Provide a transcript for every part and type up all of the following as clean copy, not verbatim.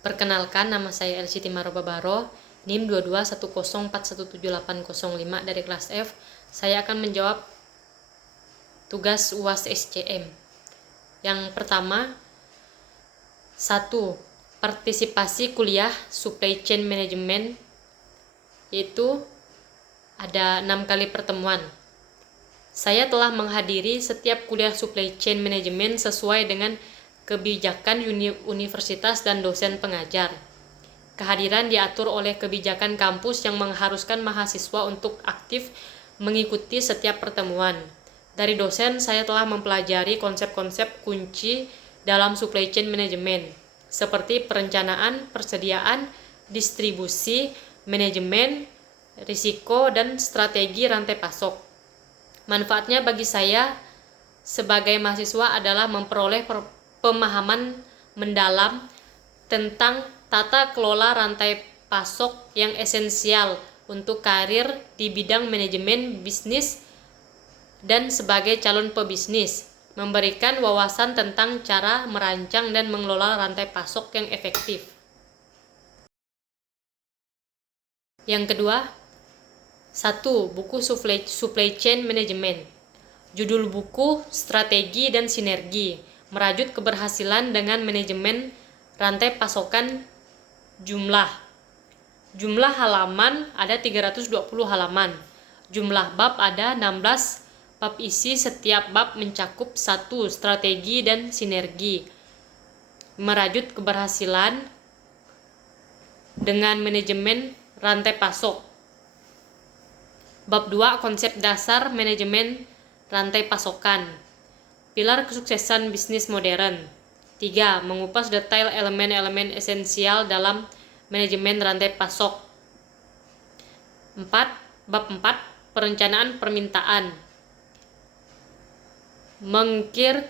Perkenalkan, nama saya Elsie Timarobabaro, NIM 2210417805 dari kelas F. Saya akan menjawab tugas UAS SCM. Yang pertama, 1. Partisipasi kuliah Supply Chain Management, yaitu ada 6 kali pertemuan. Saya telah menghadiri setiap kuliah Supply Chain Management sesuai dengan kebijakan universitas dan dosen pengajar. Kehadiran diatur oleh kebijakan kampus yang mengharuskan mahasiswa untuk aktif mengikuti setiap pertemuan. Dari dosen, saya telah mempelajari konsep-konsep kunci dalam supply chain management, seperti perencanaan, persediaan, distribusi, manajemen, risiko, dan strategi rantai pasok. Manfaatnya bagi saya sebagai mahasiswa adalah memperoleh pemahaman mendalam tentang tata kelola rantai pasok yang esensial untuk karir di bidang manajemen bisnis dan sebagai calon pebisnis, memberikan wawasan tentang cara merancang dan mengelola rantai pasok yang efektif. Yang kedua, 1. Buku Supply Chain Management. Judul buku Strategi dan Sinergi, merajut keberhasilan dengan manajemen rantai pasokan. Jumlah halaman ada 320 halaman. Jumlah bab ada 16 bab. Isi setiap bab mencakup 1 strategi dan sinergi, merajut keberhasilan dengan manajemen rantai pasok. Bab 2, konsep dasar manajemen rantai pasokan, pilar kesuksesan bisnis modern. 3. Mengupas detail elemen-elemen esensial dalam manajemen rantai pasok. 4. Bab 4, perencanaan permintaan, mengukir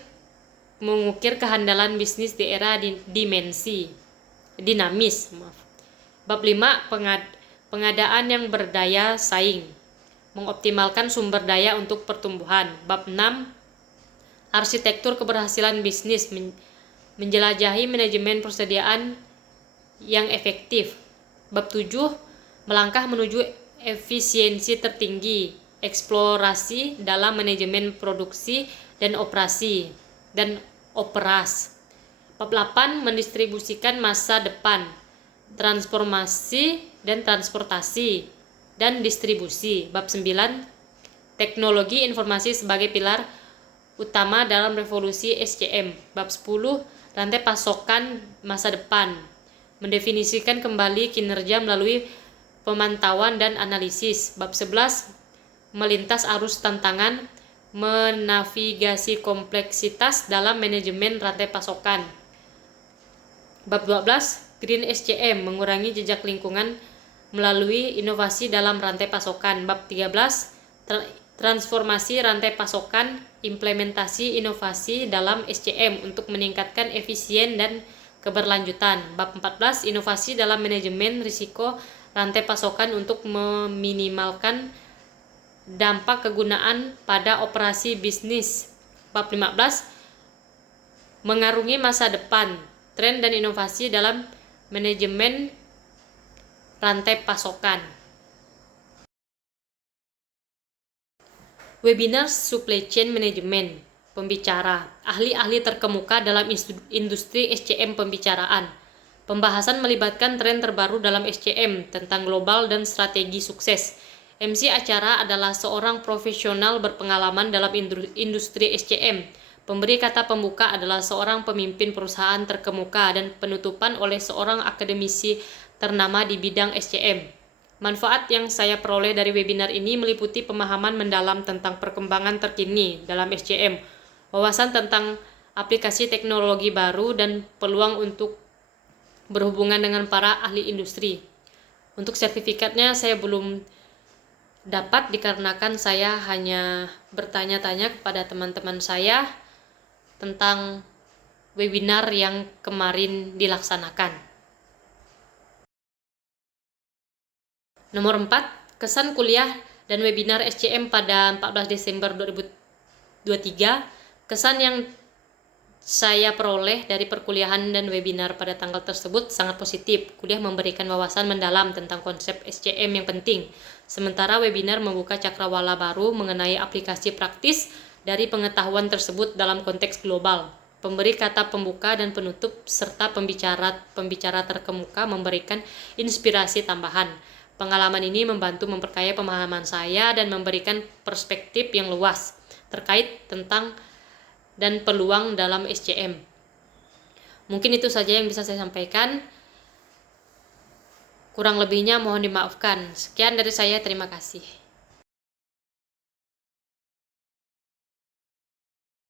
kehandalan bisnis di era dinamis. Bab 5, pengadaan yang berdaya saing, mengoptimalkan sumber daya untuk pertumbuhan. Bab 6, arsitektur keberhasilan bisnis, menjelajahi manajemen persediaan yang efektif. Bab 7, melangkah menuju efisiensi tertinggi, eksplorasi dalam manajemen produksi dan operas. Bab 8, mendistribusikan masa depan, transformasi dan transportasi dan distribusi. Bab 9, teknologi informasi sebagai pilar utama dalam revolusi SCM. Bab 10, rantai pasokan masa depan, mendefinisikan kembali kinerja melalui pemantauan dan analisis. Bab 11, melintas arus tantangan, menavigasi kompleksitas dalam manajemen rantai pasokan. Bab 12, Green SCM, mengurangi jejak lingkungan melalui inovasi dalam rantai pasokan. Bab 13, transformasi rantai pasokan, implementasi inovasi dalam SCM untuk meningkatkan efisien dan keberlanjutan. Bab 14, inovasi dalam manajemen risiko rantai pasokan untuk meminimalkan dampak kegunaan pada operasi bisnis. Bab 15, mengarungi masa depan, tren dan inovasi dalam manajemen rantai pasokan. Webinar Supply Chain Management, pembicara, ahli-ahli terkemuka dalam industri SCM pembicaraan. Pembahasan melibatkan tren terbaru dalam SCM tentang global dan strategi sukses. MC acara adalah seorang profesional berpengalaman dalam industri SCM. Pemberi kata pembuka adalah seorang pemimpin perusahaan terkemuka dan penutupan oleh seorang akademisi ternama di bidang SCM. Manfaat yang saya peroleh dari webinar ini meliputi pemahaman mendalam tentang perkembangan terkini dalam SCM, wawasan tentang aplikasi teknologi baru, dan peluang untuk berhubungan dengan para ahli industri. Untuk sertifikatnya saya belum dapat dikarenakan saya hanya bertanya-tanya kepada teman-teman saya tentang webinar yang kemarin dilaksanakan. Nomor 4, kesan kuliah dan webinar SCM pada 14 Desember 2023. Kesan yang saya peroleh dari perkuliahan dan webinar pada tanggal tersebut sangat positif. Kuliah memberikan wawasan mendalam tentang konsep SCM yang penting. Sementara webinar membuka cakrawala baru mengenai aplikasi praktis dari pengetahuan tersebut dalam konteks global. Pemberi kata pembuka dan penutup serta pembicara terkemuka memberikan inspirasi tambahan. Pengalaman ini membantu memperkaya pemahaman saya dan memberikan perspektif yang luas terkait tentang dan peluang dalam SCM. Mungkin itu saja yang bisa saya sampaikan. Kurang lebihnya mohon dimaafkan. Sekian dari saya, terima kasih.